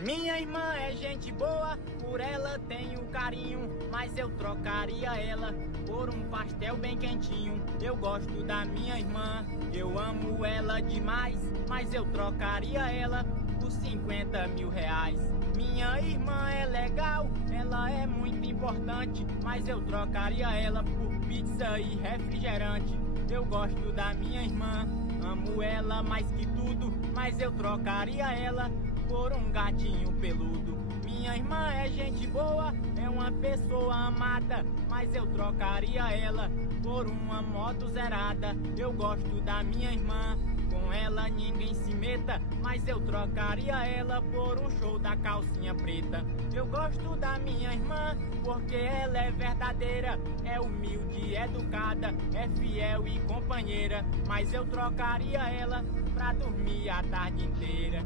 Minha irmã é gente boa, por ela tenho carinho, mas eu trocaria ela por um pastel bem quentinho. Eu gosto da minha irmã, eu amo ela demais, mas eu trocaria ela por 50 mil reais. Minha irmã é legal, ela é muito importante, mas eu trocaria ela por pizza e refrigerante. Eu gosto da minha irmã, amo ela mais que tudo, mas eu trocaria ela por um gatinho peludo. Minha irmã é gente boa, é uma pessoa amada, mas eu trocaria ela por uma moto zerada. Eu gosto da minha irmã, com ela ninguém se meta, mas eu trocaria ela por um show da calcinha preta. Eu gosto da minha irmã, porque ela é verdadeira, é humilde, educada, é fiel e companheira, mas eu trocaria ela pra dormir a tarde inteira.